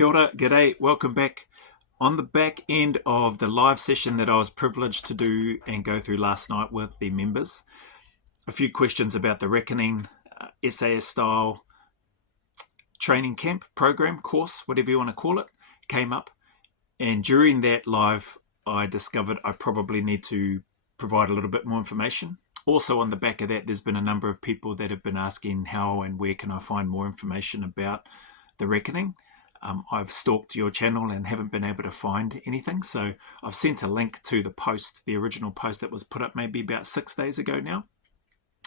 Kia ora, g'day, welcome back. On the back end of the live session that I was privileged to do and go through last night with the members, a few questions about the Reckoning SAS-style training camp, program, course, whatever you want to call it, came up. And during that live, I discovered I probably need to provide a little bit more information. Also on the back of that, there's been a number of people that have been asking how and where can I find more information about the Reckoning. I've stalked your channel and haven't been able to find anything. So I've sent a link to the post, the original post that was put up maybe about 6 days ago now.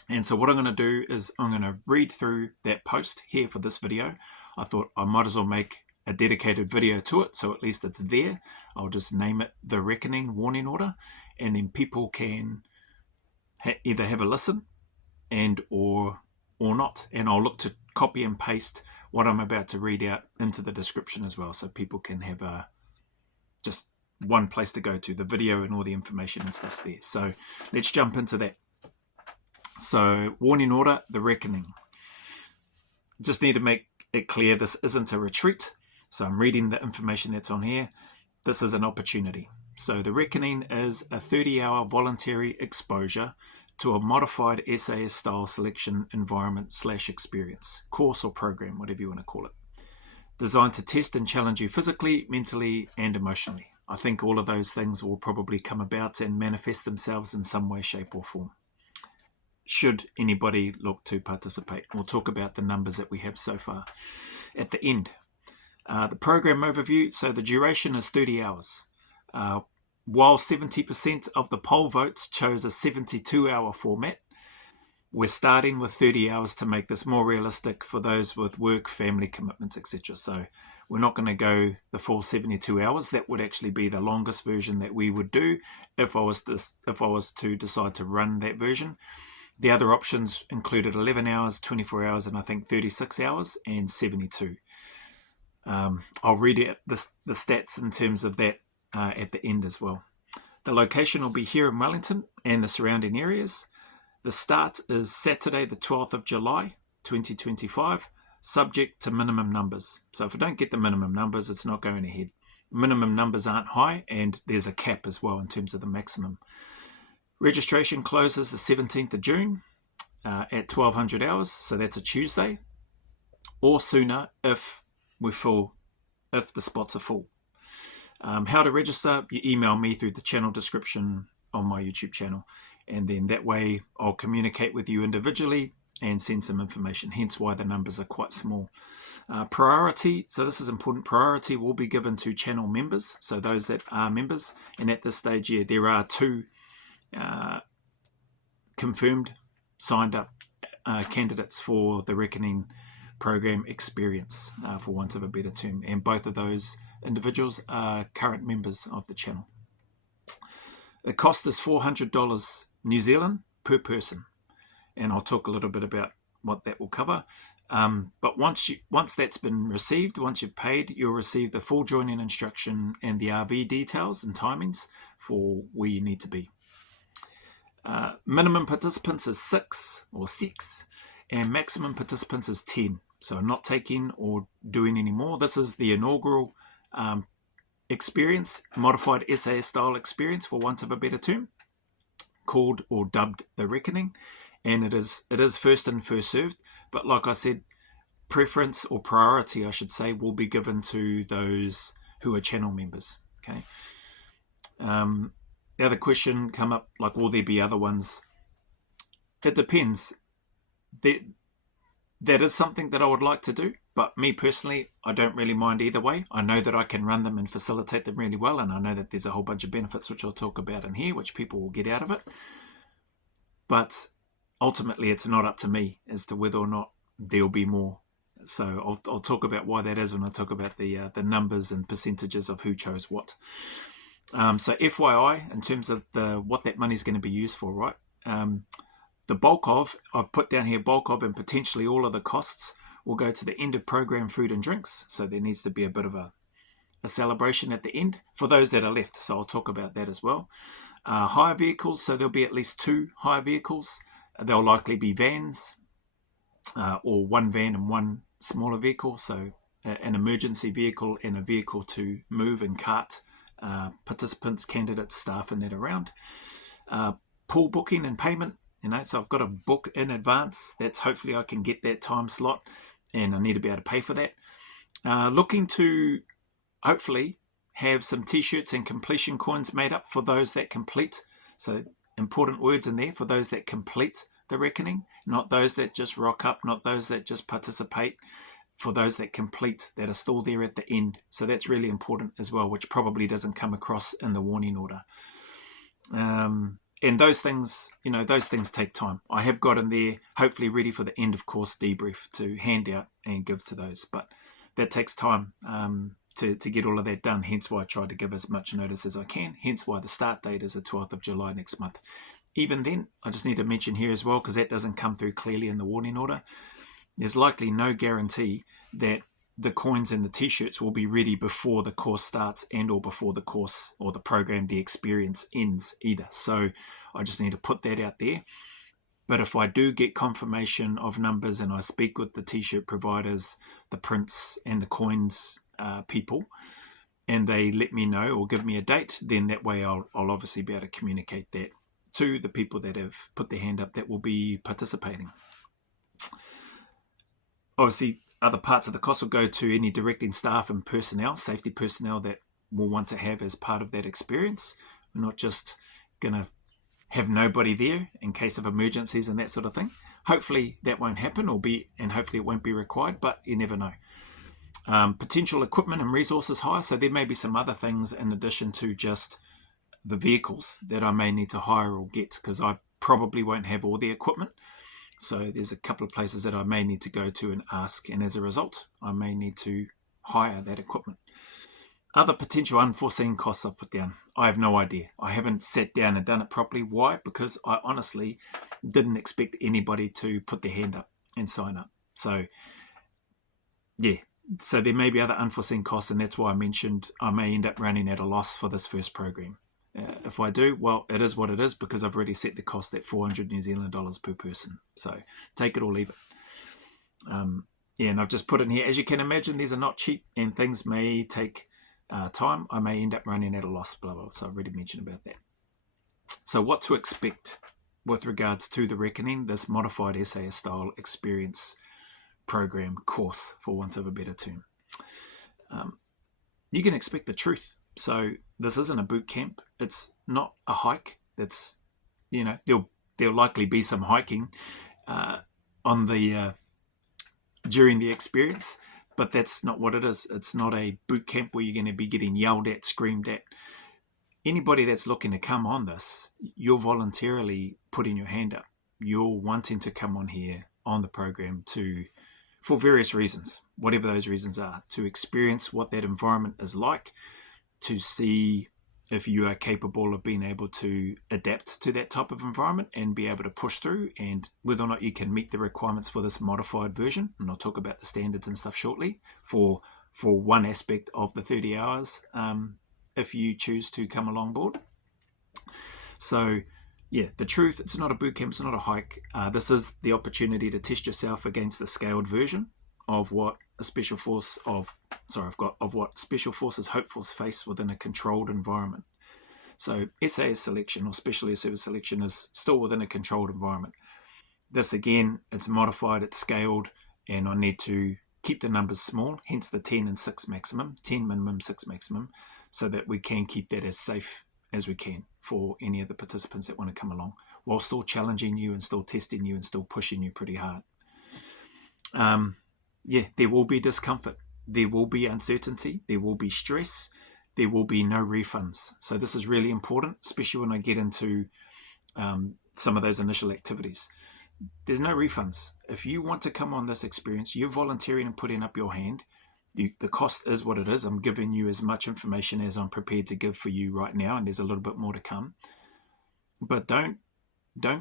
And so what I'm going to do is I'm going to read through that post here for this video. I thought I might as well make a dedicated video to it, so at least it's there. I'll just name it The Reckoning Warning Order, and then people can either have a listen and or not. And I'll look to copy and paste what I'm about to read out into the description as well, so people can have just one place to go to. The video and all the information and stuff's there. So let's jump into that. So warning order, The Reckoning. Just need to make it clear this isn't a retreat. So I'm reading the information that's on here. This is an opportunity. So The Reckoning is a 30-hour voluntary exposure to a modified SAS-style selection environment/experience, course or program, whatever you want to call it, designed to test and challenge you physically, mentally, and emotionally. I think all of those things will probably come about and manifest themselves in some way, shape, or form, should anybody look to participate. We'll talk about the numbers that we have so far at the end. The program overview, so the duration is 30 hours. While 70% of the poll votes chose a 72-hour format, we're starting with 30 hours to make this more realistic for those with work, family commitments, etc. So we're not going to go the full 72 hours. That would actually be the longest version that we would do if I was to decide to run that version. The other options included 11 hours, 24 hours, and I think 36 hours and 72. I'll read out the stats in terms of that at the end as well. The location will be here in Wellington and the surrounding areas. The start is Saturday the 12th of July 2025, subject to minimum numbers. So if I don't get the minimum numbers, it's not going ahead. Minimum numbers aren't high, and there's a cap as well in terms of the maximum. Registration closes the 17th of June at 1200 hours, so that's a Tuesday, or sooner if the spots are full. How to register, you email me through the channel description on my YouTube channel, and then that way I'll communicate with you individually and send some information, hence why the numbers are quite small. Priority, so this is important, priority will be given to channel members, so those that are members, and at this stage, yeah, there are 2 confirmed, signed up candidates for the Reckoning program experience, for want of a better term, and both of those individuals are current members of the channel. The cost is $400 New Zealand per person, and I'll talk a little bit about what that will cover. But once that's been received, once you've paid, you'll receive the full joining instruction and the RV details and timings for where you need to be. Minimum participants is 6, and maximum participants is 10. So I'm not taking or doing any more. This is the inaugural experience, modified SAS-style experience, for want of a better term, called or dubbed The Reckoning, and it is first in, first served. But like I said, preference or priority, I should say, will be given to those who are channel members. Okay. The other question come up, like, will there be other ones? It depends. That is something that I would like to do, but me personally, I don't really mind either way. I know that I can run them and facilitate them really well, and I know that there's a whole bunch of benefits which I'll talk about in here, which people will get out of it. But ultimately, it's not up to me as to whether or not there'll be more. So I'll talk about why that is when I talk about the numbers and percentages of who chose what. So FYI, in terms of what that money is going to be used for, right? The bulk of, I've put down here, bulk of and potentially all of the costs will go to the end of program food and drinks. So there needs to be a bit of a celebration at the end for those that are left. So I'll talk about that as well. Hire vehicles, so there'll be at least 2 hire vehicles. They'll likely be vans, or 1 van and 1 smaller vehicle. So an emergency vehicle and a vehicle to move and cart participants, candidates, staff and that around. Pool booking and payment, so I've got to book in advance. That's hopefully I can get that time slot, and I need to be able to pay for that. Looking to hopefully have some t-shirts and completion coins made up for those that complete. So important words in there, for those that complete the reckoning, not those that just rock up, not those that just participate, for those that complete, that are still there at the end. So that's really important as well, which probably doesn't come across in the warning order. And those things, those things take time. I have got in there, hopefully ready for the end of course debrief to hand out and give to those. But that takes time to get all of that done. Hence why I try to give as much notice as I can. Hence why the start date is the 12th of July next month. Even then, I just need to mention here as well, because that doesn't come through clearly in the warning order, there's likely no guarantee that the coins and the t-shirts will be ready before the course starts and or before the course or the program, the experience ends either. So I just need to put that out there. But if I do get confirmation of numbers and I speak with the t-shirt providers, the prints and the coins people, and they let me know or give me a date, then that way I'll obviously be able to communicate that to the people that have put their hand up that will be participating. Obviously, other parts of the cost will go to any directing staff and personnel, safety personnel that we'll want to have as part of that experience. We're not just going to have nobody there in case of emergencies and that sort of thing. Hopefully that won't happen and hopefully it won't be required, but you never know. Potential equipment and resources hire, so there may be some other things in addition to just the vehicles that I may need to hire or get, because I probably won't have all the equipment. So there's a couple of places that I may need to go to and ask, and as a result, I may need to hire that equipment. Other potential unforeseen costs I've put down. I have no idea. I haven't sat down and done it properly. Why? Because I honestly didn't expect anybody to put their hand up and sign up. So, yeah. So there may be other unforeseen costs, and that's why I mentioned I may end up running at a loss for this first program. If I do, well, it is what it is, because I've already set the cost at 400 New Zealand dollars per person. So take it or leave it. And I've just put in here, as you can imagine, these are not cheap and things may take time. I may end up running at a loss, blah, blah. So I've already mentioned about that. So what to expect with regards to the reckoning, this modified SAS-style experience program course, for want of a better term. You can expect the truth. So this isn't a boot camp. It's not a hike. It's, there'll likely be some hiking on the during the experience, but that's not what it is. It's not a boot camp where you're going to be getting yelled at, screamed at. Anybody that's looking to come on this, you're voluntarily putting your hand up. You're wanting to come on here on the program for various reasons, whatever those reasons are, to experience what that environment is like, to see if you are capable of being able to adapt to that type of environment and be able to push through, and whether or not you can meet the requirements for this modified version. And I'll talk about the standards and stuff shortly for one aspect of the 30 hours if you choose to come along board. So yeah, the truth, it's not a boot camp, it's not a hike. This is the opportunity to test yourself against the scaled version of what a special force of what special forces hopefuls face within a controlled environment. So SAS selection or special air service selection is still within a controlled environment. This again, it's modified, it's scaled, and I need to keep the numbers small, hence the 10 and 6 maximum, 10 minimum, 6 maximum, so that we can keep that as safe as we can for any of the participants that want to come along, while still challenging you and still testing you and still pushing you pretty hard. Yeah, there will be discomfort, there will be uncertainty, there will be stress, there will be no refunds. So this is really important, especially when I get into some of those initial activities. There's no refunds. If you want to come on this experience, you're volunteering and putting up your hand. The cost is what it is. I'm giving you as much information as I'm prepared to give for you right now, and there's a little bit more to come. But don't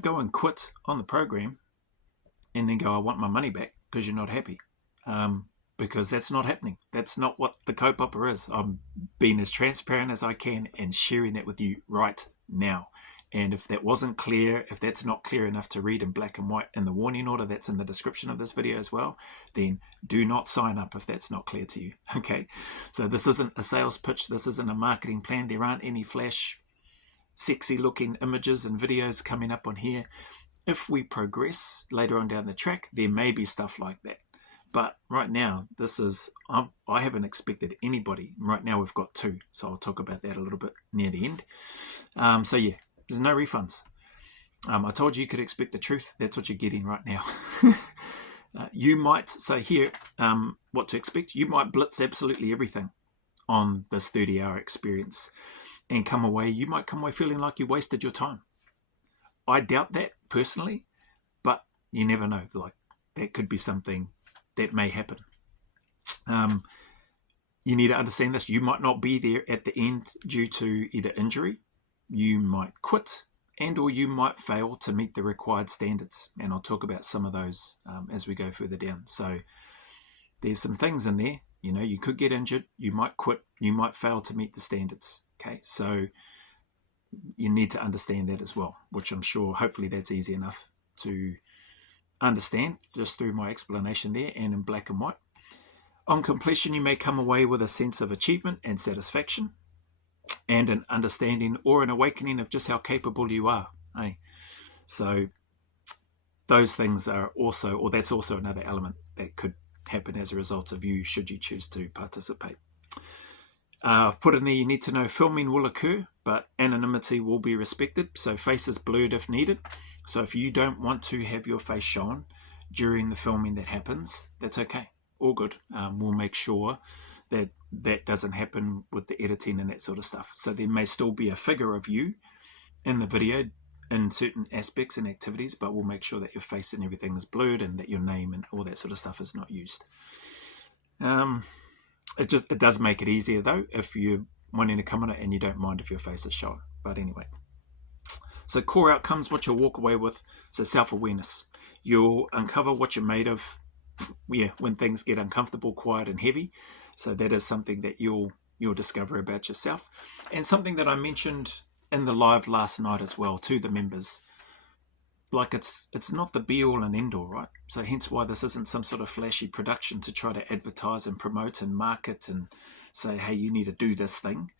go and quit on the program and then go, I want my money back, because you're not happy. Because that's not happening. That's not what the kaupapa is. I'm being as transparent as I can and sharing that with you right now. And if that wasn't clear, if that's not clear enough to read in black and white in the warning order that's in the description of this video as well, then do not sign up if that's not clear to you. Okay, so this isn't a sales pitch. This isn't a marketing plan. There aren't any flash, sexy looking images and videos coming up on here. If we progress later on down the track, there may be stuff like that. But right now, I haven't expected anybody. Right now we've got 2, so I'll talk about that a little bit near the end. So yeah, there's no refunds. I told you could expect the truth. That's what you're getting right now. You might, so here, what to expect. You might blitz absolutely everything on this 30-hour experience and come away. You might come away feeling like you wasted your time. I doubt that personally, but you never know. Like, that could be something that may happen. You need to understand this. You might not be there at the end due to either injury, you might quit, and or you might fail to meet the required standards. And I'll talk about some of those as we go further down. So there's some things in there. You know, you could get injured, you might quit, you might fail to meet the standards. Okay, so you need to understand that as well, which I'm sure hopefully that's easy enough to understand just through my explanation there and in black and white. On completion, you may come away with a sense of achievement and satisfaction and an understanding or an awakening of just how capable you are. So those things are also, or that's also another element that could happen as a result of you should you choose to participate. I've put in there, you need to know filming will occur, but anonymity will be respected. So face is blurred if needed. So if you don't want to have your face shown during the filming that happens, that's okay. All good. We'll make sure that that doesn't happen with the editing and that sort of stuff. So there may still be a figure of you in the video in certain aspects and activities, but we'll make sure that your face and everything is blurred and that your name and all that sort of stuff is not used. It does make it easier though if you're wanting to come on it and you don't mind if your face is shown. But anyway. So core outcomes, what you'll walk away with. So self-awareness. You'll uncover what you're made of when things get uncomfortable, quiet and heavy. So that is something that you'll discover about yourself. And something that I mentioned in the live last night as well to the members. Like it's not the be-all and end-all, right? So hence why this isn't some sort of flashy production to try to advertise and promote and market and say, hey, you need to do this thing.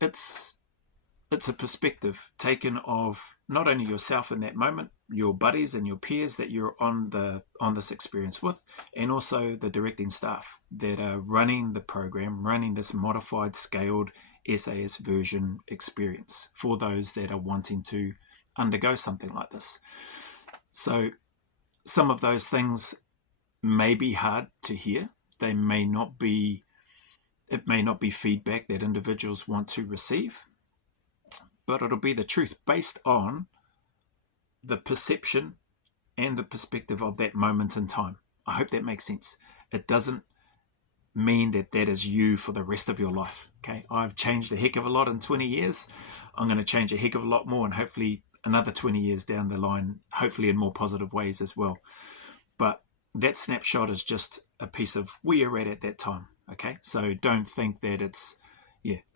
It's a perspective taken of not only yourself in that moment, your buddies and your peers that you're on this experience with, and also the directing staff that are running the program, running this modified, scaled SAS version experience for those that are wanting to undergo something like this. So some of those things may be hard to hear. It may not be feedback that individuals want to receive, but it'll be the truth based on the perception and the perspective of that moment in time. I hope that makes sense. It doesn't mean that that is you for the rest of your life. Okay, I've changed a heck of a lot in 20 years. I'm going to change a heck of a lot more, and hopefully another 20 years down the line, hopefully in more positive ways as well. But that snapshot is just a piece of where you're at that time. Okay, so don't think that it's,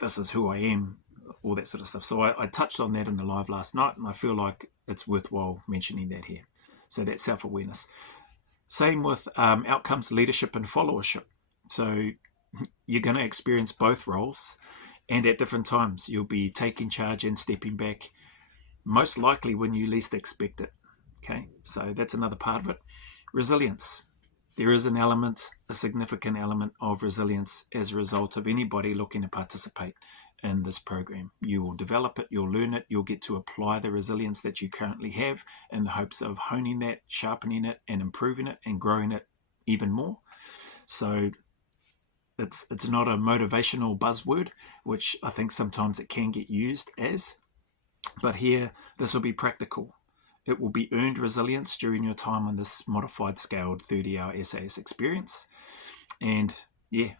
this is who I am, all that sort of stuff. So I touched on that in the live last night, and I feel like it's worthwhile mentioning that here. So that's self-awareness. Same with outcomes, leadership and followership. So you're going to experience both roles, and at different times you'll be taking charge and stepping back, most likely when you least expect it. Okay, so that's another part of it. Resilience. There is a significant element of resilience as a result of anybody looking to participate in this program. You will develop it, you'll learn it, you'll get to apply the resilience that you currently have in the hopes of honing that, sharpening it, and improving it and growing it even more. So it's not a motivational buzzword, which I think sometimes it can get used as, but here this will be practical. It will be earned resilience during your time on this modified scaled 30-hour SAS experience. And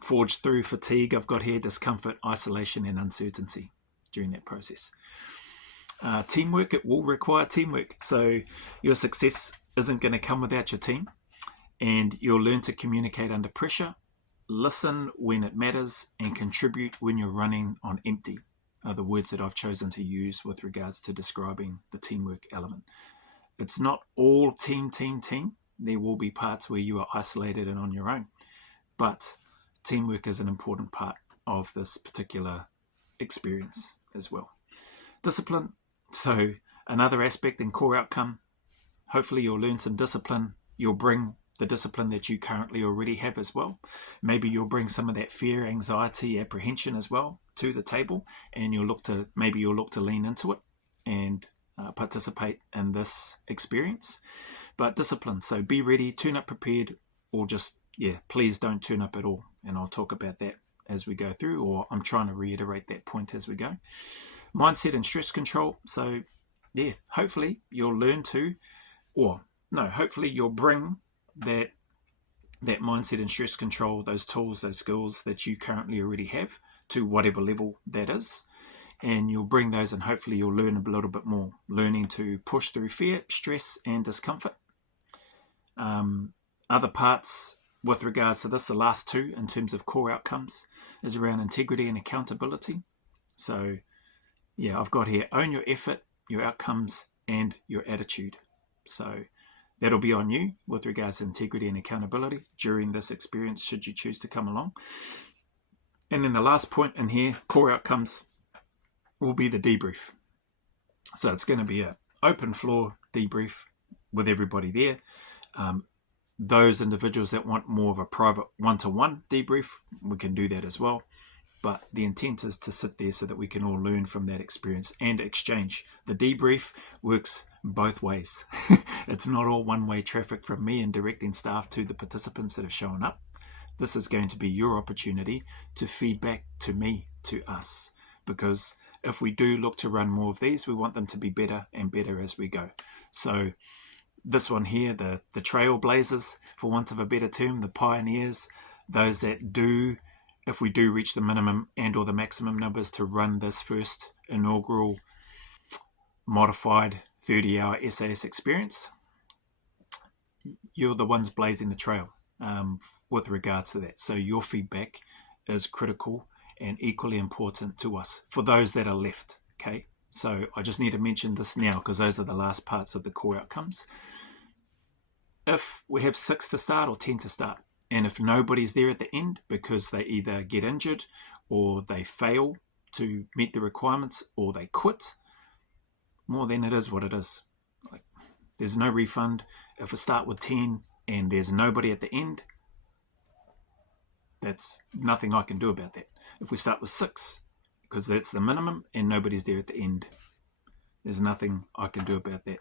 forged through fatigue, I've got here discomfort, isolation, and uncertainty during that process. Teamwork, it will require teamwork. So your success isn't going to come without your team. And you'll learn to communicate under pressure, listen when it matters, and contribute when you're running on empty. are the words that I've chosen to use with regards to describing the teamwork element. It's not all team. There will be parts where you are isolated and on your own, but teamwork is an important part of this particular experience as well. Discipline. So another aspect in core outcome, hopefully you'll learn some discipline. You'll bring the discipline that you currently already have as well. Maybe you'll bring some of that fear, anxiety, apprehension as well to the table, and you'll look to lean into it and participate in this experience. But discipline, so be ready, turn up prepared, or just, please don't turn up at all. And I'll talk about that as we go through, or I'm trying to reiterate that point as we go. Mindset and stress control. So hopefully you'll learn to, hopefully you'll bring that mindset and stress control, those tools, those skills that you currently already have to whatever level that is. And you'll bring those, and hopefully you'll learn a little bit more, learning to push through fear, stress, and discomfort. Other parts with regards to this, the last two in terms of core outcomes, is around integrity and accountability. So I've got here, own your effort, your outcomes, and your attitude. So that'll be on you with regards to integrity and accountability during this experience, should you choose to come along. And then the last point in here, core outcomes, will be the debrief. So it's going to be an open floor debrief with everybody there. Those individuals that want more of a private one-to-one debrief, we can do that as well. But the intent is to sit there so that we can all learn from that experience and exchange. The debrief works both ways. It's not all one-way traffic from me and directing staff to the participants that have shown up. This is going to be your opportunity to feed back to me, to us. Because if we do look to run more of these, we want them to be better and better as we go. So this one here, the trailblazers, for want of a better term, the pioneers, those that do, if we do reach the minimum and or the maximum numbers to run this first inaugural modified 30-hour SAS experience, you're the ones blazing the trail with regards to that. So your feedback is critical and equally important to us for those that are left. Okay, so I just need to mention this now because those are the last parts of the core outcomes. If we have 6 to start or 10 to start, and if nobody's there at the end because they either get injured or they fail to meet the requirements or they quit, well, then it is what it is. There's no refund. If we start with 10 and there's nobody at the end, that's nothing I can do about that. If we start with 6, because that's the minimum, and nobody's there at the end, there's nothing I can do about that.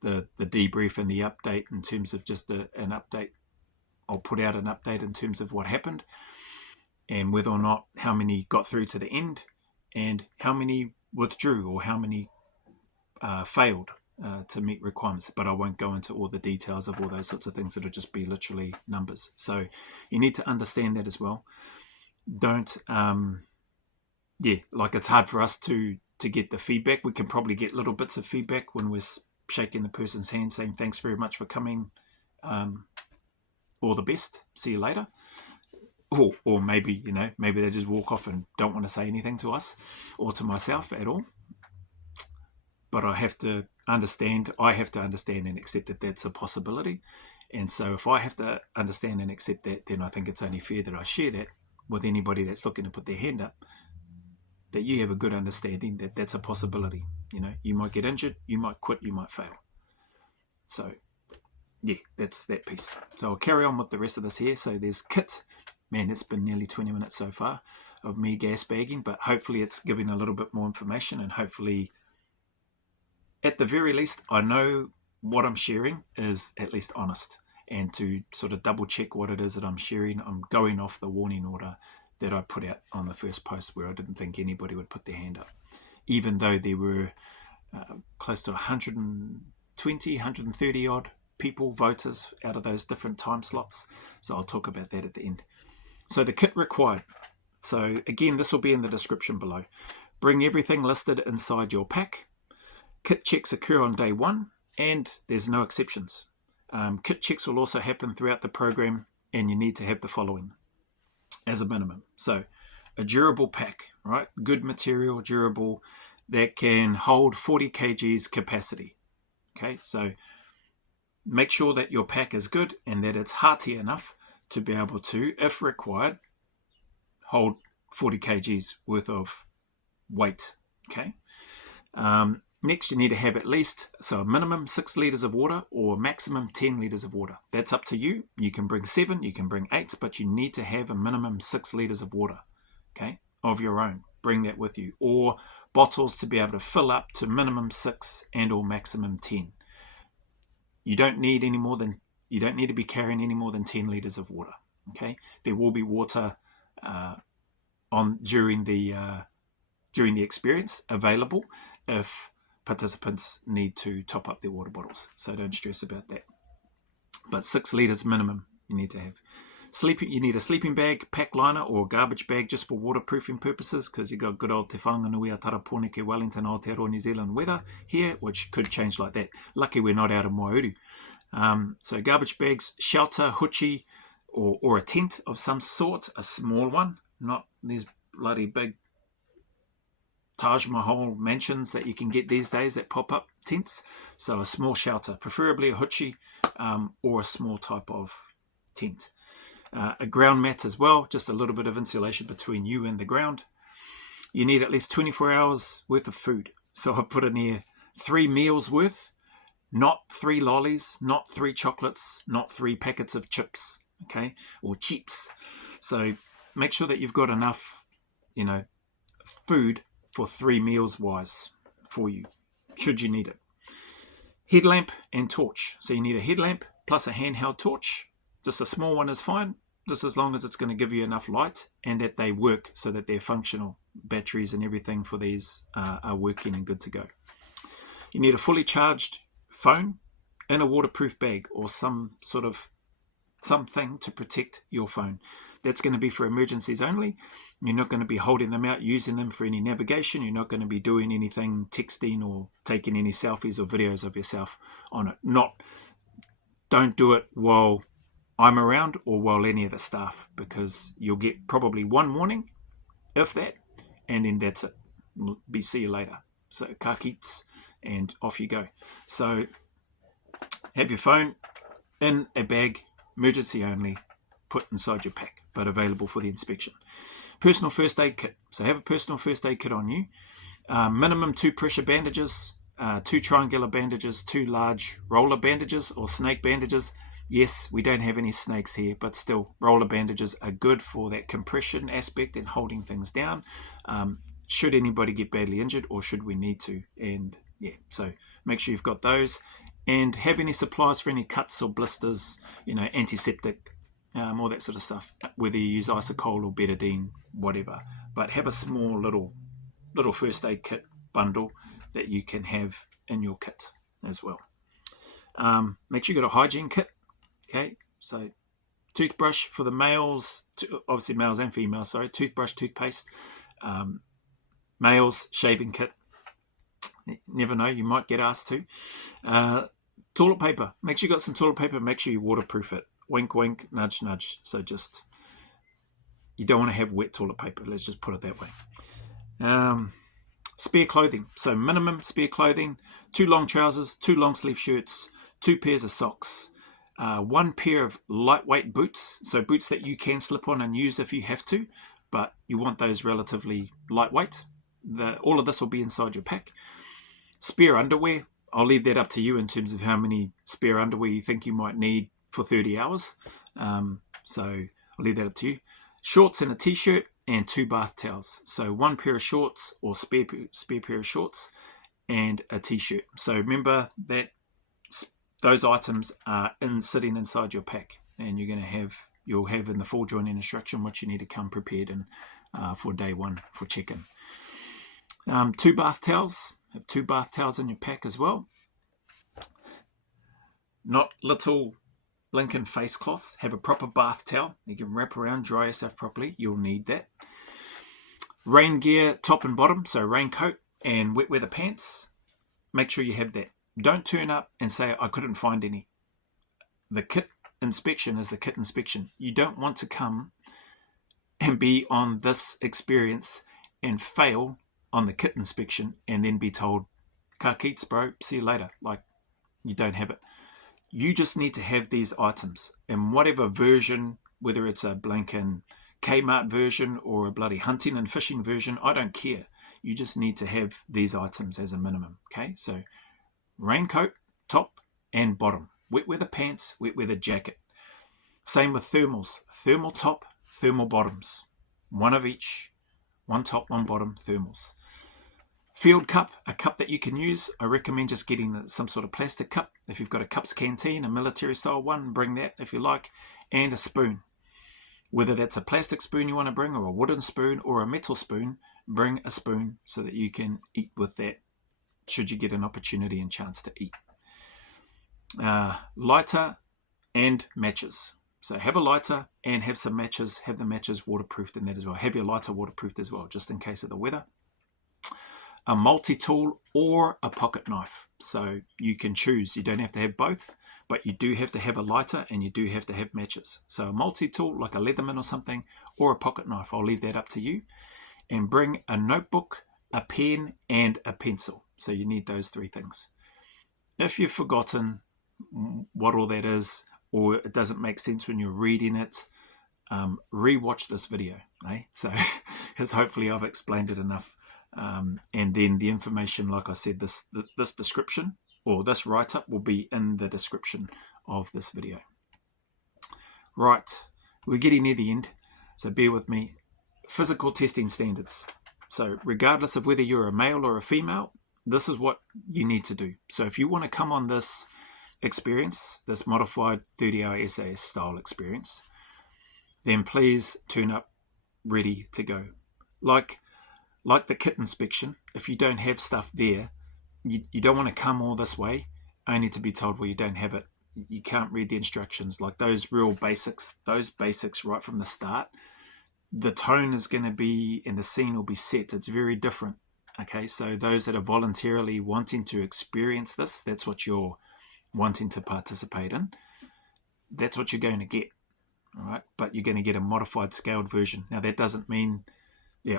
The debrief and the update in terms of just an update, I'll put out an update in terms of what happened and whether or not how many got through to the end and how many withdrew or how many failed to meet requirements. But I won't go into all the details of all those sorts of things. It'll just be literally numbers. So you need to understand that as well. Don't, it's hard for us to get the feedback. We can probably get little bits of feedback when we're shaking the person's hand saying thanks very much for coming, all the best, see you later. Or maybe, maybe they just walk off and don't want to say anything to us or to myself at all. But I have to understand and accept that that's a possibility. And so if I have to understand and accept that, then I think it's only fair that I share that with anybody that's looking to put their hand up, that you have a good understanding that that's a possibility. You might get injured, you might quit, you might fail. So that's that piece. So I'll carry on with the rest of this here. So there's kit. Man, it's been nearly 20 minutes so far of me gas bagging, but hopefully it's giving a little bit more information, and hopefully at the very least I know what I'm sharing is at least honest, and to sort of double check what it is that I'm sharing, I'm going off the warning order that I put out on the first post where I didn't think anybody would put their hand up, even though there were close to 120, 130 odd people, voters, out of those different time slots. So I'll talk about that at the end. So the kit required. So again, this will be in the description below. Bring everything listed inside your pack. Kit checks occur on day 1, and there's no exceptions. Kit checks will also happen throughout the program, and you need to have the following as a minimum. So a durable pack, right? Good material, durable, that can hold 40 kgs capacity. Okay, so make sure that your pack is good and that it's hearty enough to be able to, if required, hold 40 kgs worth of weight. Okay. Next, you need to have at least, so a minimum 6 litres of water or maximum 10 litres of water. That's up to you. You can bring 7, you can bring 8, but you need to have a minimum 6 litres of water, okay, of your own. Bring that with you. Or bottles to be able to fill up to minimum 6 and or maximum 10. You don't need to be carrying any more than 10 litres of water, okay? There will be water during the experience available if participants need to top up their water bottles. So don't stress about that. But 6 litres minimum you need to have. You need a sleeping bag, pack liner, or garbage bag just for waterproofing purposes, because you've got good old Te Whanganui a Tarapōneke Wellington Aotearoa New Zealand weather here, which could change like that. Lucky we're not out of Waiuru. So garbage bags, shelter, huchi, or a tent of some sort, a small one, not these bloody big Taj Mahal mansions that you can get these days that pop up tents. So a small shelter, preferably a huchi or a small type of tent. A ground mat as well, just a little bit of insulation between you and the ground. You need at least 24 hours worth of food. So I put in here 3 meals worth, not 3 lollies, not 3 chocolates, not 3 packets of chips, okay, or chips. So make sure that you've got enough, food for 3 meals wise for you, should you need it. Headlamp and torch. So you need a headlamp plus a handheld torch. Just a small one is fine, just as long as it's going to give you enough light and that they work so that they're functional. Batteries and everything for these are working and good to go. You need a fully charged phone and a waterproof bag or something to protect your phone. That's going to be for emergencies only. You're not going to be holding them out, using them for any navigation. You're not going to be doing anything, texting or taking any selfies or videos of yourself on it. Don't do it while I'm around or while any of the staff, because you'll get probably one warning, if that, and then that's it. See you later. So ka kits, and off you go. So have your phone in a bag, emergency only, put inside your pack, but available for the inspection. Personal first aid kit. So have a personal first aid kit on you. Minimum 2 pressure bandages, 2 triangular bandages, 2 large roller bandages or snake bandages. Yes, we don't have any snakes here, but still, roller bandages are good for that compression aspect and holding things down. Should anybody get badly injured or should we need to? And yeah, so make sure you've got those. And have any supplies for any cuts or blisters, antiseptic, all that sort of stuff, whether you use isocol or betadine, whatever. But have a small little first aid kit bundle that you can have in your kit as well. Make sure you've got a hygiene kit. Okay, so toothbrush for the males, obviously males and females, toothbrush, toothpaste. Males, shaving kit. Never know, you might get asked to. Toilet paper. Make sure you got some toilet paper. Make sure you waterproof it. Wink, wink, nudge, nudge. So you don't want to have wet toilet paper. Let's just put it that way. Spare clothing. So minimum spare clothing. 2 long trousers, 2 long sleeve shirts, 2 pairs of socks. 1 pair of lightweight boots, so boots that you can slip on and use if you have to, but you want those relatively lightweight. All of this will be inside your pack. Spare underwear, I'll leave that up to you in terms of how many spare underwear you think you might need for 30 hours. So I'll leave that up to you. Shorts and a t-shirt and 2 bath towels. So 1 pair of shorts or spare pair of shorts and a t-shirt. So remember that those items are sitting inside your pack, and you'll have in the full joining instruction what you need to come prepared in for day 1 for check-in. 2 bath towels. Have 2 bath towels in your pack as well. Not little Lincoln face cloths. Have a proper bath towel. You can wrap around, dry yourself properly. You'll need that. Rain gear, top and bottom, so raincoat and wet weather pants. Make sure you have that. Don't turn up and say, I couldn't find any. The kit inspection is the kit inspection. You don't want to come and be on this experience and fail on the kit inspection and then be told, "Ka keets, bro, see you later." Like, you don't have it. You just need to have these items in whatever version, whether it's a blanking Kmart version or a bloody hunting and fishing version, I don't care. You just need to have these items as a minimum. Okay, so raincoat, top and bottom. Wet weather pants, wet weather jacket. Same with thermals. Thermal top, thermal bottoms. One of each. One top, one bottom, thermals. Field cup, a cup that you can use. I recommend just getting some sort of plastic cup. If you've got a Cups Canteen, a military style one, bring that if you like. And a spoon. Whether that's a plastic spoon you want to bring, or a wooden spoon, or a metal spoon, bring a spoon so that you can eat with that should you get an opportunity and chance to eat. Lighter and matches. So have a lighter and have some matches. Have the matches waterproofed in that as well. Have your lighter waterproofed as well, just in case of the weather. A multi-tool or a pocket knife. So you can choose. You don't have to have both, but you do have to have a lighter and you do have to have matches. So a multi-tool like a Leatherman or something, or a pocket knife. I'll leave that up to you. And bring a notebook, a pen and a pencil. So you need those three things. If you've forgotten what all that is, or it doesn't make sense when you're reading it, re-watch this video. So, because hopefully I've explained it enough. And then the information, like I said, this description or this write-up will be in the description of this video. Right, we're getting near the end, so bear with me. Physical testing standards. So regardless of whether you're a male or a female, this is what you need to do. So if you want to come on this experience, this modified 30-hour SAS style experience, then please turn up ready to go. Like the kit inspection, if you don't have stuff there, you don't want to come all this way only to be told, well, you don't have it. You can't read the instructions. Like those real basics, those basics right from the start, the tone is going to be, and the scene will be set. It's very different. Okay, so those that are voluntarily wanting to experience this, that's what you're wanting to participate in. That's what you're going to get. All right, but you're going to get a modified scaled version. Now that doesn't mean,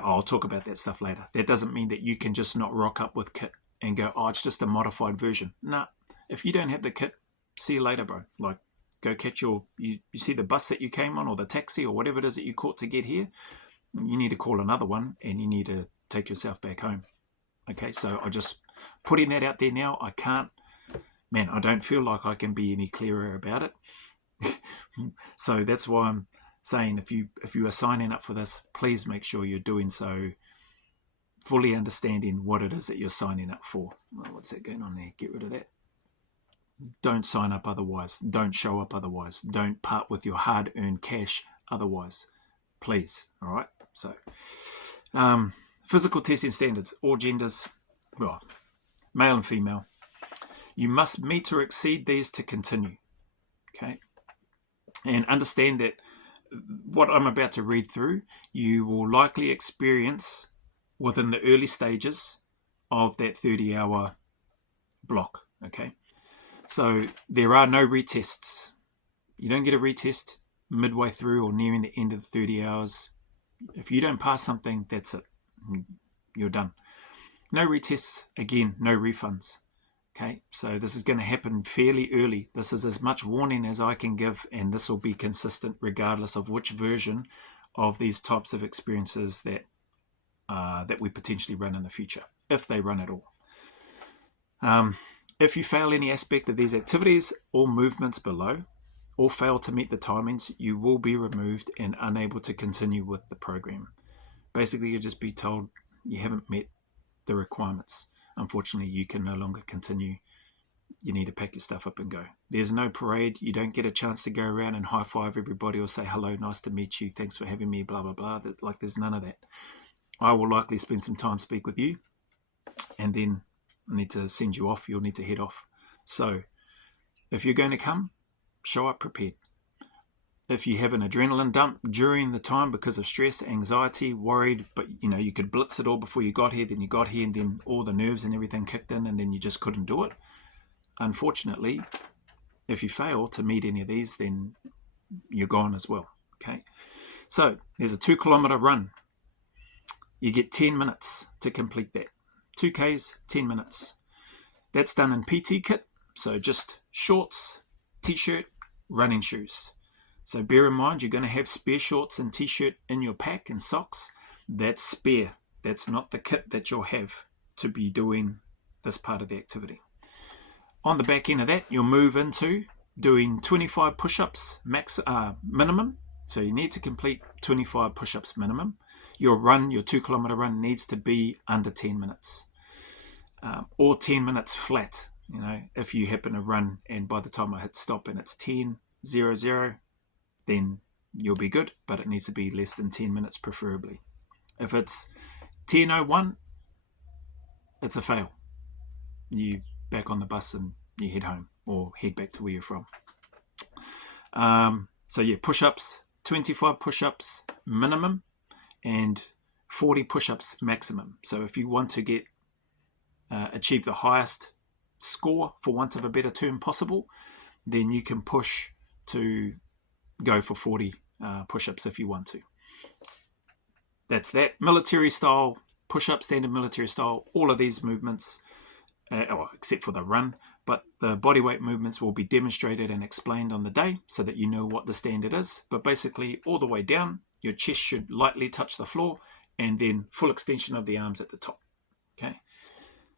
I'll talk about that stuff later. That doesn't mean that you can just not rock up with kit and go, oh, it's just a modified version. Nah, if you don't have the kit, see you later, bro. Like, go catch you see the bus that you came on, or the taxi, or whatever it is that you caught to get here. You need to call another one and you need to take yourself back home. Okay, so I just putting that out there now. I don't feel like I can be any clearer about it. So that's why I'm saying, if you are signing up for this, please make sure you're doing so fully understanding what it is that you're signing up for. Well, what's that going on there? Get rid of that. Don't sign up otherwise. Don't show up otherwise. Don't part with your hard-earned cash otherwise. Please. All right? So, physical testing standards, all genders, well, male and female. You must meet or exceed these to continue. Okay? And understand that what I'm about to read through, you will likely experience within the early stages of that 30-hour block. Okay? So there are no retests. You don't get a retest midway through or nearing the end of the 30 hours. If you don't pass something, that's it. You're done. No retests. Again, no refunds. Okay, so this is going to happen fairly early. This is as much warning as I can give, and this will be consistent regardless of which version of these types of experiences that we potentially run in the future, if they run at all. If you fail any aspect of these activities or movements below, or fail to meet the timings, you will be removed and unable to continue with the program. Basically, you'll just be told you haven't met the requirements. Unfortunately, you can no longer continue. You need to pack your stuff up and go. There's no parade. You don't get a chance to go around and high-five everybody or say, hello, nice to meet you, thanks for having me, blah, blah, blah. Like, there's none of that. I will likely spend some time speak with you, and then I need to send you off. You'll need to head off. So if you're going to come, show up prepared. If you have an adrenaline dump during the time because of stress, anxiety, worried, but you could blitz it all before you got here, then you got here and then all the nerves and everything kicked in and then you just couldn't do it. Unfortunately, if you fail to meet any of these, then you're gone as well. Okay. So there's a 2 kilometer run. You get 10 minutes to complete that. 2Ks, 10 minutes. That's done in PT kit, so just shorts, t-shirt, running shoes. So bear in mind, you're going to have spare shorts and t-shirt in your pack and socks. That's spare. That's not the kit that you'll have to be doing this part of the activity. On the back end of that, you'll move into doing 25 push-ups minimum. So you need to complete 25 push-ups minimum. Your 2 kilometer run needs to be under 10 minutes. Or 10 minutes flat. If you happen to run and by the time I hit stop and it's 10:00, then you'll be good, but it needs to be less than 10 minutes preferably. If it's 10:01, it's a fail. You back on the bus and you head home or head back to where you're from. So yeah, push-ups, 25 push-ups minimum and 40 push-ups maximum. So if you want to achieve the highest score, for want of a better term, possible, then you can push to go for 40 push-ups if you want to. That's that. Military style push-up, standard military style, all of these movements, except for the run, but the bodyweight movements will be demonstrated and explained on the day so that you know what the standard is. But basically all the way down, your chest should lightly touch the floor and then full extension of the arms at the top. Okay.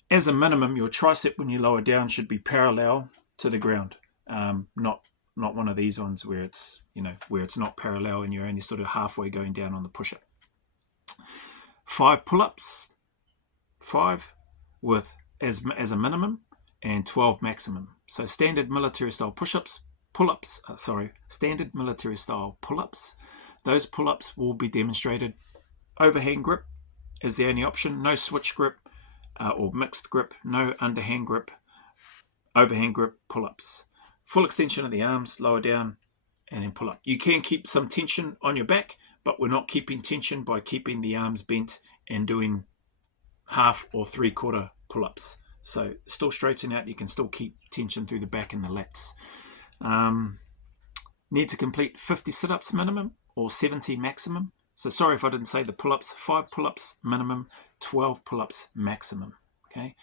As a minimum, your tricep when you lower down should be parallel to the ground. Not one of these ones where it's not parallel and you're only sort of halfway going down on the push-up. 5 pull-ups, 5 with as a minimum and 12 maximum. So standard military style standard military style pull-ups. Those pull-ups will be demonstrated. Overhand grip is the only option. No switch grip or mixed grip. No underhand grip. Overhand grip pull-ups. Full extension of the arms, lower down, and then pull up. You can keep some tension on your back, but we're not keeping tension by keeping the arms bent and doing half or 3/4 pull-ups. So still straighten out. You can still keep tension through the back and the lats. Need to complete 50 sit-ups minimum or 70 maximum. So sorry if I didn't say the pull-ups. 5 pull-ups minimum, 12 pull-ups maximum. Okay.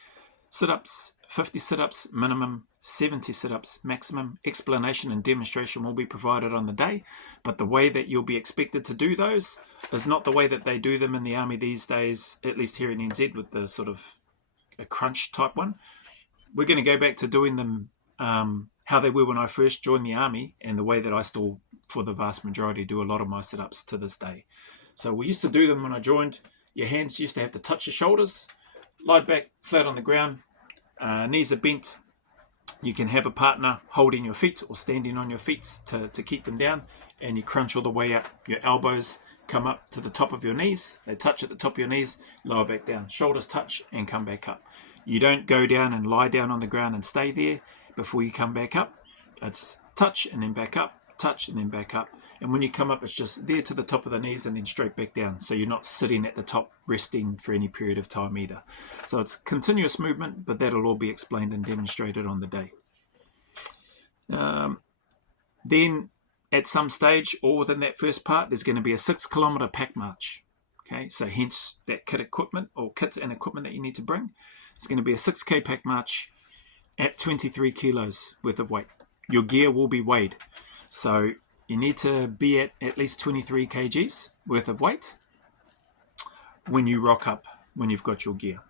Sit-ups, 50 sit-ups minimum, 70 sit-ups maximum. Explanation and demonstration will be provided on the day, but the way that you'll be expected to do those is not the way that they do them in the army these days, at least here in NZ, with the sort of a crunch type one. We're going to go back to doing them how they were when I first joined the army, and the way that I still, for the vast majority, do a lot of my sit-ups to this day. So we used to do them when I joined. Your hands used to have to touch your shoulders, lie back flat on the ground, knees are bent. You can have a partner holding your feet or standing on your feet to keep them down, and you crunch all the way up. Your elbows come up to the top of your knees. They touch at the top of your knees, lower back down. Shoulders touch and come back up. You don't go down and lie down on the ground and stay there before you come back up. It's touch and then back up, touch and then back up. And when you come up, it's just there to the top of the knees and then straight back down. So you're not sitting at the top resting for any period of time either. So it's continuous movement, but that'll all be explained and demonstrated on the day. Then at some stage or within that first part, there's going to be a 6 kilometer pack march. Okay, so hence that kit equipment or kits and equipment that you need to bring. It's going to be a 6K pack march at 23 kilos worth of weight. Your gear will be weighed. So you need to be at least 23 kgs worth of weight when you rock up, when you've got your gear.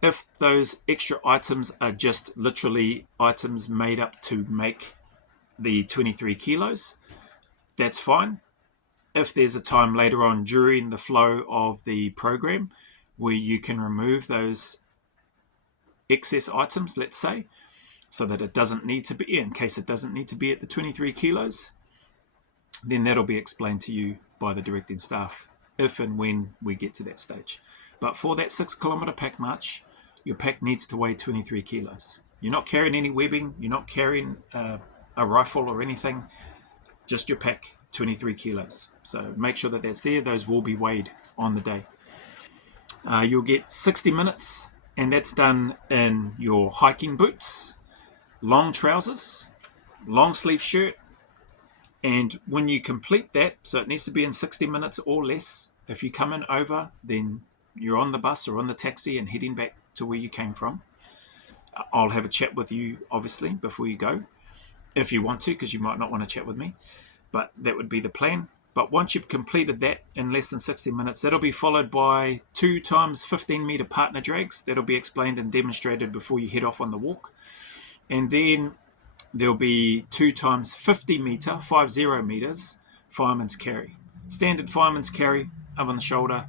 If those extra items are just literally items made up to make the 23 kilos, that's fine. If there's a time later on during the flow of the program where you can remove those excess items, let's say, so that it doesn't need to be, in case it doesn't need to be at the 23 kilos, then that'll be explained to you by the directing staff if and when we get to that stage. But for that 6 kilometer pack march, your pack needs to weigh 23 kilos. You're not carrying any webbing, you're not carrying a rifle or anything, just your pack, 23 kilos. So make sure that that's there. Those will be weighed on the day. You'll get 60 minutes, and that's done in your hiking boots, long trousers, long sleeve shirt, And when you complete that, so it needs to be in 60 minutes or less. If you come in over, then you're on the bus or on the taxi and heading back to where you came from. I'll have a chat with you, obviously, before you go, if you want to, because you might not want to chat with me. But that would be the plan. But once you've completed that in less than 60 minutes, that'll be followed by 2 times 15 metre partner drags. That'll be explained and demonstrated before you head off on the walk. And then there'll be 2 times 50 metre, 50 metres, fireman's carry. Standard fireman's carry up on the shoulder.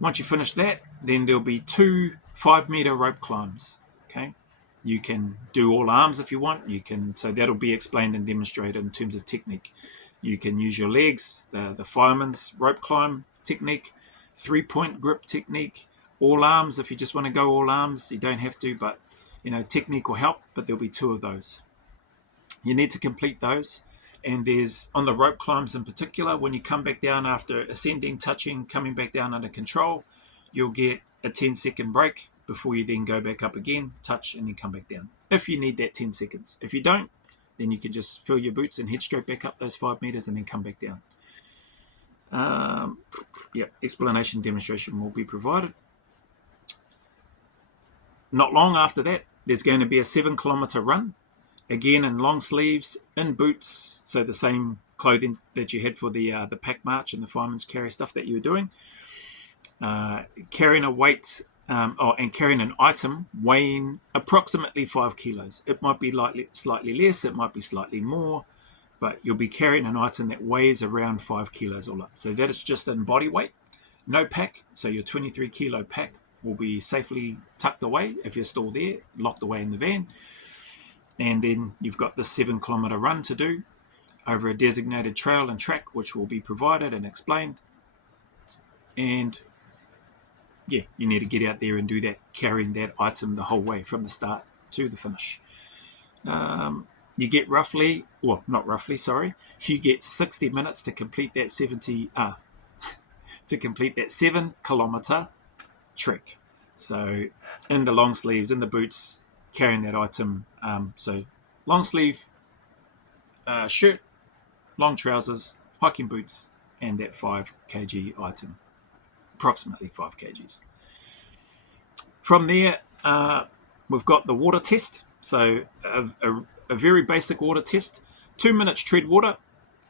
Once you finish that, then there'll be 2 5-metre rope climbs. Okay, you can do all arms if you want. So that'll be explained and demonstrated in terms of technique. You can use your legs, the fireman's rope climb technique, 3-point grip technique, all arms. If you just want to go all arms, you don't have to, but technique will help. But there'll be 2 of those. You need to complete those. And there's, on the rope climbs in particular, when you come back down after ascending, touching, coming back down under control, you'll get a 10-second break before you then go back up again, touch, and then come back down. If you need that 10 seconds. If you don't, then you can just fill your boots and head straight back up those 5 meters and then come back down. Explanation, demonstration will be provided. Not long after that, there's going to be a 7-kilometer run. Again, in long sleeves, in boots, so the same clothing that you had for the pack march and the fireman's carry stuff that you were doing. Carrying a weight and carrying an item weighing approximately 5 kilos. It might be slightly less, it might be slightly more, but you'll be carrying an item that weighs around 5 kilos all up. So that is just in body weight, no pack. So your 23 kilo pack will be safely tucked away if you're still there, locked away in the van. And then you've got the 7-kilometer run to do over a designated trail and track, which will be provided and explained. And you need to get out there and do that, carrying that item the whole way from the start to the finish. You get you get 60 minutes to complete that 7-kilometer trek. So in the long sleeves, in the boots, carrying that item. So long sleeve shirt, long trousers, hiking boots, and that 5 kg item, approximately 5 kgs. From there, we've got the water test. So a very basic water test. 2 minutes tread water.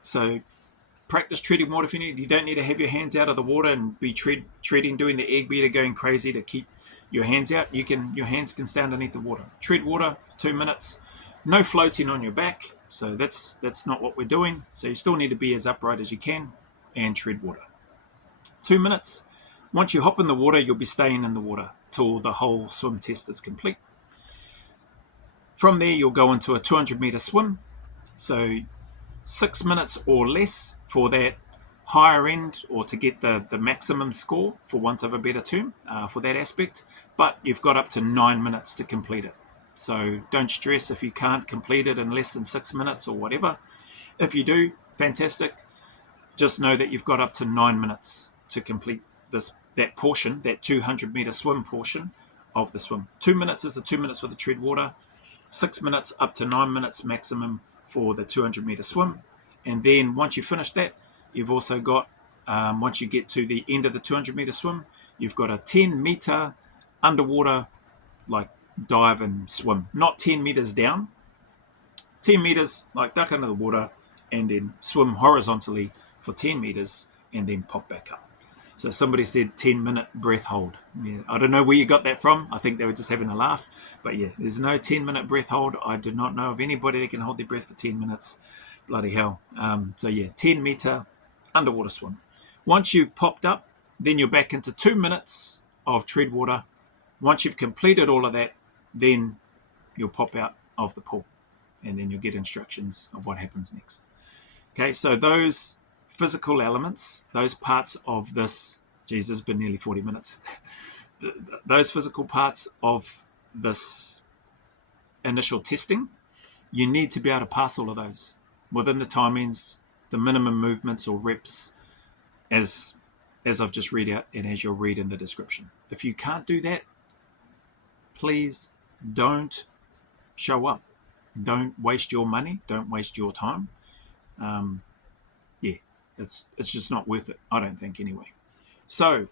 So practice treading water if you need. You don't need to have your hands out of the water and be treading, doing the egg beater, going crazy to keep your hands out. Your hands can stay underneath the water. Tread water, 2 minutes. No floating on your back. So that's not what we're doing. So you still need to be as upright as you can and tread water. 2 minutes. Once you hop in the water, you'll be staying in the water till the whole swim test is complete. From there, you'll go into a 200-meter swim. So 6 minutes or less for that higher end, or to get the maximum score, for want of a better term, for that aspect. But you've got up to 9 minutes to complete it. So don't stress if you can't complete it in less than 6 minutes or whatever. If you do, fantastic. Just know that you've got up to 9 minutes to complete that portion, that 200-meter swim portion of the swim. 2 minutes is the 2 minutes for the tread water. 6 minutes up to 9 minutes maximum for the 200-meter swim. And then once you finish that, you've also got, once you get to the end of the 200-meter swim, you've got a 10-meter underwater like dive and swim. Not 10 meters down. 10 meters, like duck under the water, and then swim horizontally for 10 meters and then pop back up. So somebody said 10-minute breath hold. Yeah, I don't know where you got that from. I think they were just having a laugh. But yeah, there's no 10-minute breath hold. I do not know of anybody that can hold their breath for 10 minutes. Bloody hell. 10-meter underwater swim. Once you've popped up, then you're back into 2 minutes of tread water. Once you've completed all of that, then you'll pop out of the pool. And then you'll get instructions of what happens next. Okay, so those physical elements, those parts of this, geez, it's been nearly 40 minutes. Those physical parts of this initial testing, you need to be able to pass all of those within the timings, the minimum movements or reps, as I've just read out and as you'll read in the description. If you can't do that, please don't show up. Don't waste your money. Don't waste your time. It's just not worth it, I don't think, anyway. So,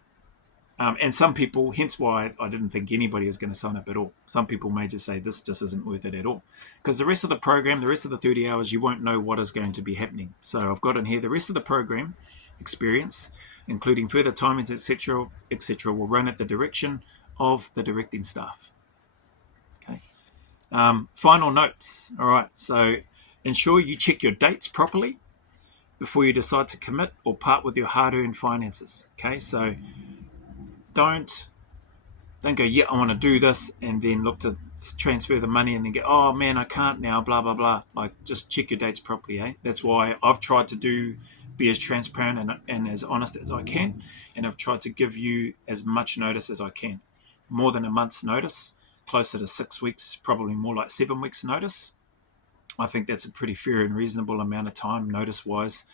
and some people, hence why I didn't think anybody was going to sign up at all. Some people may just say this just isn't worth it at all. Because the rest of the program, the rest of the 30 hours, you won't know what is going to be happening. So I've got in here the rest of the program experience, including further timings, etc., will run at the direction of the directing staff. Okay. Final notes. All right. So ensure you check your dates properly before you decide to commit or part with your hard-earned finances. Okay. So don't go, yeah, I want to do this, and then look to transfer the money and then go, oh man, I can't now, blah, blah, blah. Like, just check your dates properly, eh? That's why I've tried to be as transparent and as honest as I can, and I've tried to give you as much notice as I can. More than a month's notice, closer to 6 weeks, probably more like 7 weeks notice. I think that's a pretty fair and reasonable amount of time notice-wise.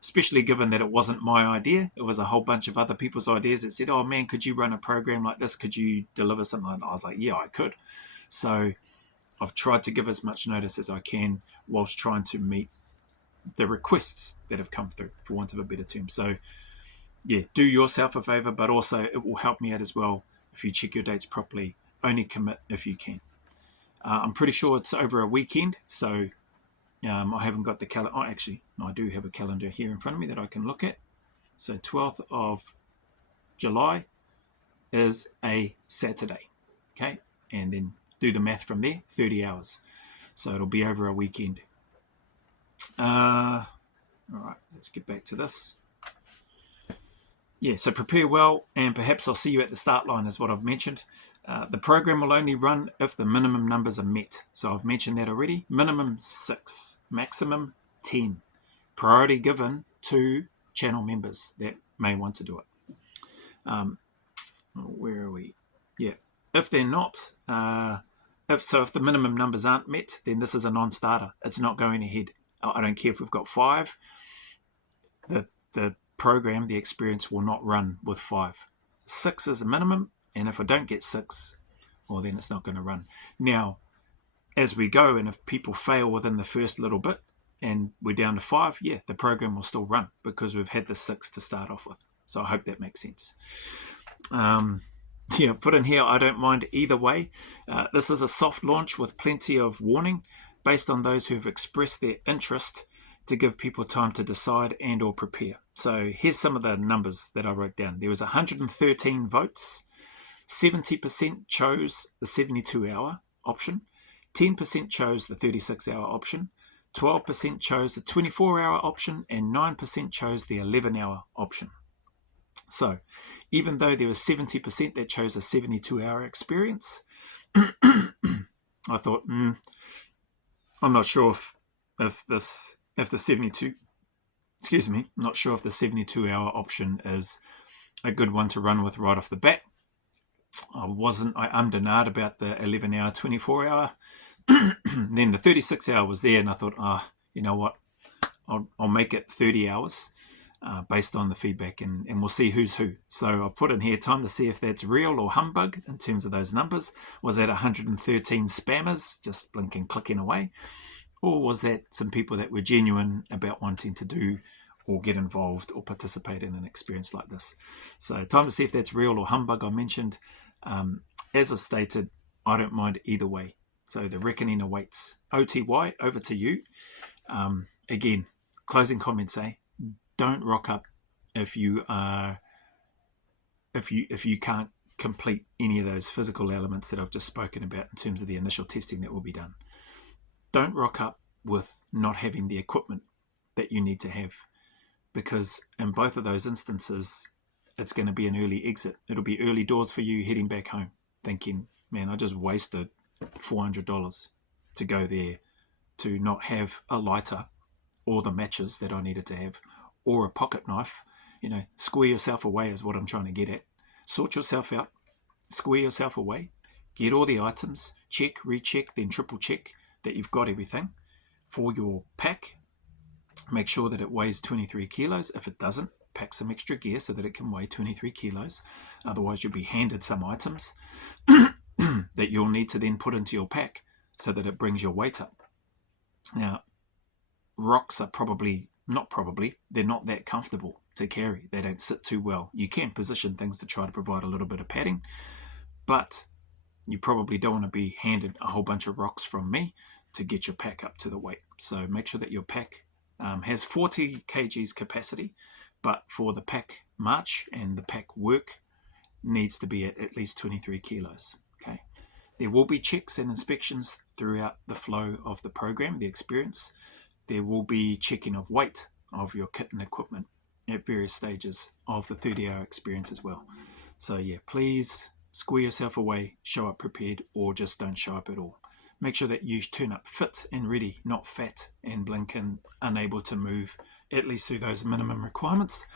Especially given that it wasn't my idea. It was a whole bunch of other people's ideas that said, oh man, could you run a program like this? Could you deliver something like that? I was like, yeah, I could. So I've tried to give as much notice as I can whilst trying to meet the requests that have come through, for want of a better term. So yeah, do yourself a favor, but also it will help me out as well if you check your dates properly. Only commit if you can. I'm pretty sure it's over a weekend, so I haven't got the calendar. Oh, actually, no, I do have a calendar here in front of me that I can look at. So 12th of July is a Saturday. Okay. And then do the math from there, 30 hours. So it'll be over a weekend. All right, let's get back to this. Yeah, so prepare well, and perhaps I'll see you at the start line, is what I've mentioned. The program will only run if the minimum numbers are met. So I've mentioned that already. Minimum 6, maximum 10. Priority given to channel members that may want to do it. Where are we? Yeah. If they're not, if the minimum numbers aren't met, then this is a non-starter. It's not going ahead. I don't care if we've got 5. The program, the experience will not run with 5. 6 is the minimum. And if I don't get 6, well, then it's not going to run. Now, as we go, and if people fail within the first little bit and we're down to 5, yeah, the program will still run because we've had the 6 to start off with. So I hope that makes sense. Yeah, put in here, I don't mind either way. This is a soft launch with plenty of warning based on those who have expressed their interest to give people time to decide and or prepare. So here's some of the numbers that I wrote down. There was 113 votes. 70% chose the 72-hour option, 10% chose the 36-hour option, 12% chose the 24-hour option, and 9% chose the 11-hour option. So even though there was 70% that chose a 72-hour experience, I thought, I'm not sure if the 72, I'm not sure if the 72-hour option is a good one to run with right off the bat. I ummed and ahed about the 11-hour, 24-hour. Then the 36-hour was there, and I thought, you know what, I'll make it 30 hours based on the feedback, and we'll see who's who. So I've put in here time to see if that's real or humbug in terms of those numbers. Was that 113 spammers just blinking, clicking away? Or was that some people that were genuine about wanting to do or get involved or participate in an experience like this? So time to see if that's real or humbug, I mentioned. As I've stated, I don't mind either way. So the reckoning awaits. OTY, over to you. Again, closing comments, don't rock up if you can't complete any of those physical elements that I've just spoken about in terms of the initial testing that will be done. Don't rock up with not having the equipment that you need to have, because in both of those instances, it's going to be an early exit. It'll be early doors for you heading back home, thinking, man, I just wasted $400 to go there to not have a lighter or the matches that I needed to have, or a pocket knife. Square yourself away is what I'm trying to get at. Sort yourself out, square yourself away, get all the items, check, recheck, then triple check that you've got everything for your pack. Make sure that it weighs 23 kilos. If it doesn't, pack some extra gear so that it can weigh 23 kilos. Otherwise, you'll be handed some items that you'll need to then put into your pack so that it brings your weight up. Now, rocks are probably not probably, they're not that comfortable to carry. They don't sit too well. You can position things to try to provide a little bit of padding, but you probably don't want to be handed a whole bunch of rocks from me to get your pack up to the weight. So make sure that your pack has 40 kgs capacity, but for the pack march and the pack work needs to be at least 23 kilos. Okay. There will be checks and inspections throughout the flow of the program, the experience. There will be checking of weight of your kit and equipment at various stages of the 30-hour experience as well. So yeah, please square yourself away, show up prepared, or just don't show up at all. Make sure that you turn up fit and ready, not fat and blink and unable to move, at least through those minimum requirements.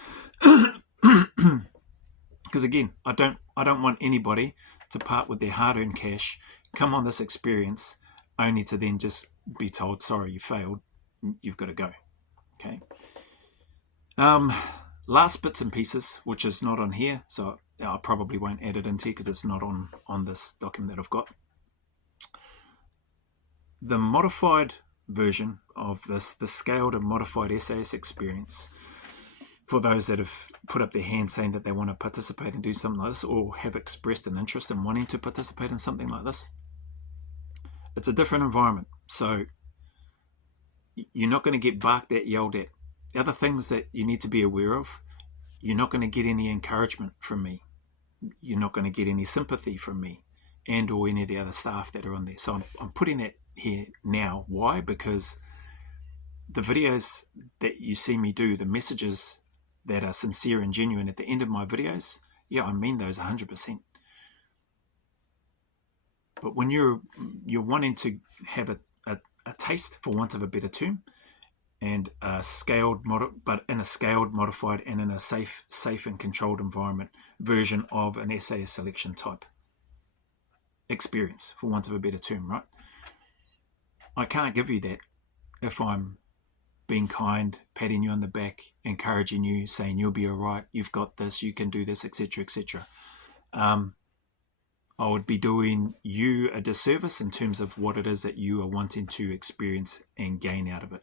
Because again, I don't want anybody to part with their hard-earned cash, come on this experience, only to then just be told, sorry, you failed, you've got to go. Okay. Last bits and pieces, which is not on here, so I probably won't add it into because it's not on this document that I've got. The modified version of this, the scaled and modified SAS experience, for those that have put up their hand saying that they want to participate and do something like this, or have expressed an interest in wanting to participate in something like this, it's a different environment. So you're not going to get barked at, yelled at. The other things that you need to be aware of, you're not going to get any encouragement from me. You're not going to get any sympathy from me and or any of the other staff that are on there. So I'm putting that here now. Why? Because the videos that you see me do, the messages that are sincere and genuine at the end of my videos, yeah, I mean those 100%. But when you're wanting to have a taste, for want of a better term, and a scaled, but in a scaled, modified, and in a safe and controlled environment version of an SAS selection type experience, for want of a better term, right? I can't give you that if I'm being kind, patting you on the back, encouraging you, saying you'll be all right, you've got this, you can do this, etc., etc. I would be doing you a disservice in terms of what it is that you are wanting to experience and gain out of it.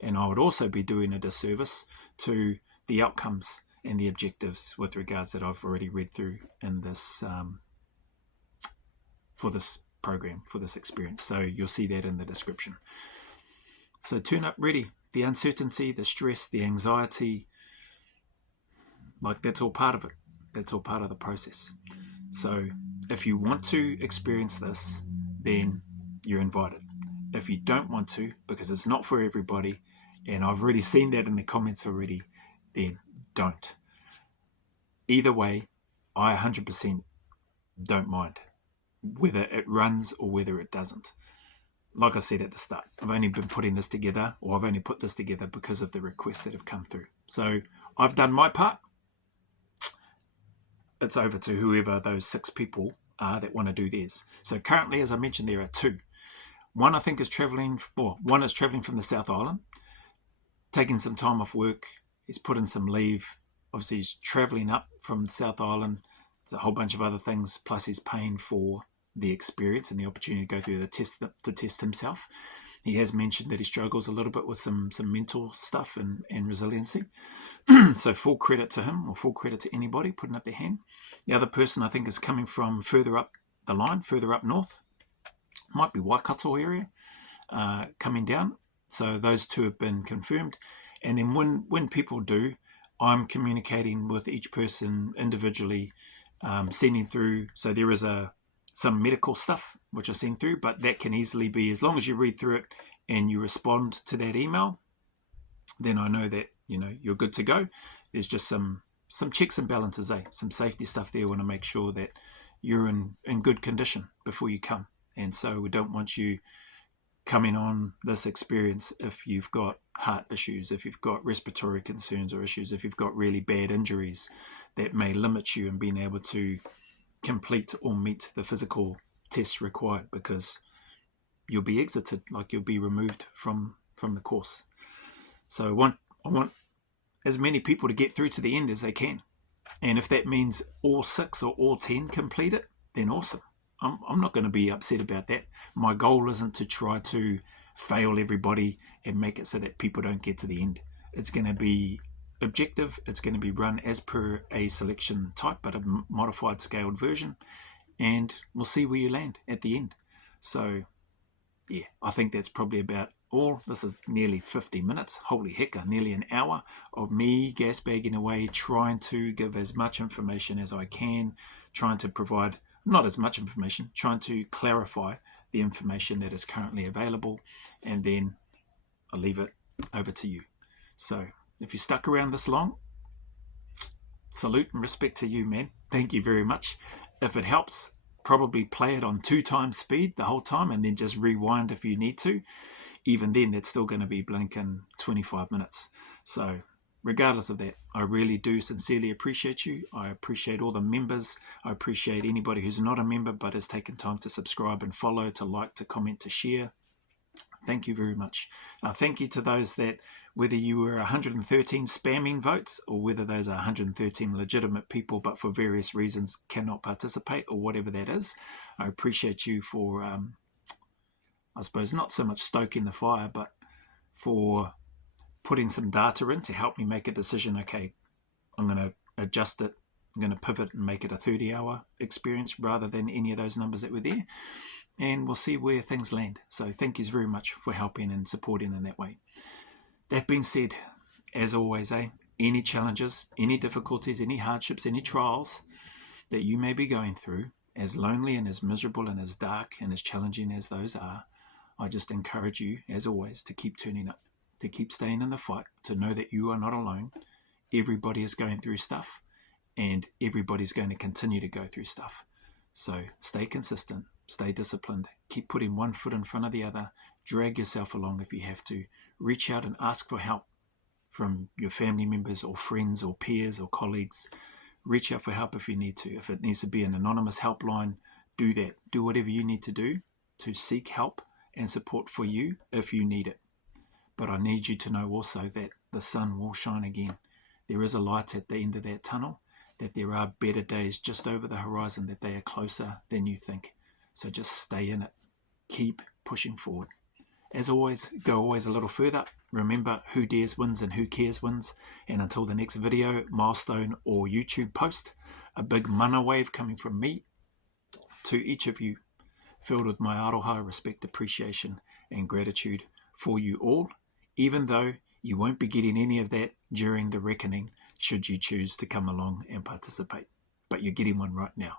And I would also be doing a disservice to the outcomes and the objectives with regards that I've already read through in this for this program, for this experience. So you'll see that in the description. So turn up ready. The uncertainty, the stress, the anxiety, like that's all part of it. That's all part of the process. So if you want to experience this, then you're invited. If you don't want to, because it's not for everybody, and I've already seen that in the comments already, then don't. Either way, I 100% don't mind whether it runs or whether it doesn't. Like I said at the start, I've only been putting this together, or I've only put this together because of the requests that have come through. So I've done my part. It's over to whoever those 6 people are that want to do theirs. So currently, as I mentioned, there are 2. One I think is traveling, or one is traveling from the South Island, taking some time off work. He's put in some leave. Obviously, he's traveling up from the South Island. There's a whole bunch of other things, plus he's paying for the experience and the opportunity to go through the test to test himself. He has mentioned that he struggles a little bit with some mental stuff and resiliency. So full credit to him, or full credit to anybody putting up their hand. The other person I think is coming from further up the line, further up north. Might be Waikato area coming down. So those 2 have been confirmed. And then when people do, I'm communicating with each person individually, sending through. So there is some medical stuff which I send through, but that can easily be, as long as you read through it and you respond to that email, then I know that you're good to go. There's just some checks and balances, some safety stuff there. I want to make sure that you're in good condition before you come. And so we don't want you coming on this experience if you've got heart issues, if you've got respiratory concerns or issues, if you've got really bad injuries that may limit you in being able to complete or meet the physical tests required, because you'll be exited, like you'll be removed from the course. So I want as many people to get through to the end as they can. And if that means all 6 or all 10 complete it, then awesome. I'm not going to be upset about that. My goal isn't to try to fail everybody and make it so that people don't get to the end. It's going to be objective. It's going to be run as per a selection type, but a modified scaled version. And we'll see where you land at the end. So, yeah, I think that's probably about all. This is nearly 50 minutes. Holy heck, nearly an hour of me gas bagging away, trying to give as much information as I can, trying to provide not as much information, trying to clarify the information that is currently available, and then I'll leave it over to you. So if you stuck around this long, salute and respect to you, man. Thank you very much. If it helps, probably play it on 2 times speed the whole time and then just rewind if you need to. Even then, that's still going to be blinking 25 minutes. So regardless of that, I really do sincerely appreciate you. I appreciate all the members. I appreciate anybody who's not a member but has taken time to subscribe and follow, to like, to comment, to share. Thank you very much. Thank you to those that, whether you were 113 spamming votes or whether those are 113 legitimate people but for various reasons cannot participate or whatever that is. I appreciate you for, I suppose, not so much stoking the fire, but for putting some data in to help me make a decision. Okay, I'm going to adjust it. I'm going to pivot and make it a 30-hour experience rather than any of those numbers that were there. And we'll see where things land. So thank you very much for helping and supporting in that way. That being said, as always, any challenges, any difficulties, any hardships, any trials that you may be going through, as lonely and as miserable and as dark and as challenging as those are, I just encourage you, as always, to keep turning up, to keep staying in the fight, to know that you are not alone. Everybody is going through stuff, and everybody's going to continue to go through stuff. So stay consistent, stay disciplined, keep putting one foot in front of the other, drag yourself along if you have to, reach out and ask for help from your family members or friends or peers or colleagues. Reach out for help if you need to. If it needs to be an anonymous helpline, do that. Do whatever you need to do to seek help and support for you if you need it. But I need you to know also that the sun will shine again. There is a light at the end of that tunnel, that there are better days just over the horizon, that they are closer than you think. So just stay in it. Keep pushing forward. As always, go always a little further. Remember, who dares wins and who cares wins. And until the next video, milestone, or YouTube post, a big mana wave coming from me to each of you, filled with my aroha, respect, appreciation, and gratitude for you all, even though you won't be getting any of that during the reckoning should you choose to come along and participate. But you're getting one right now.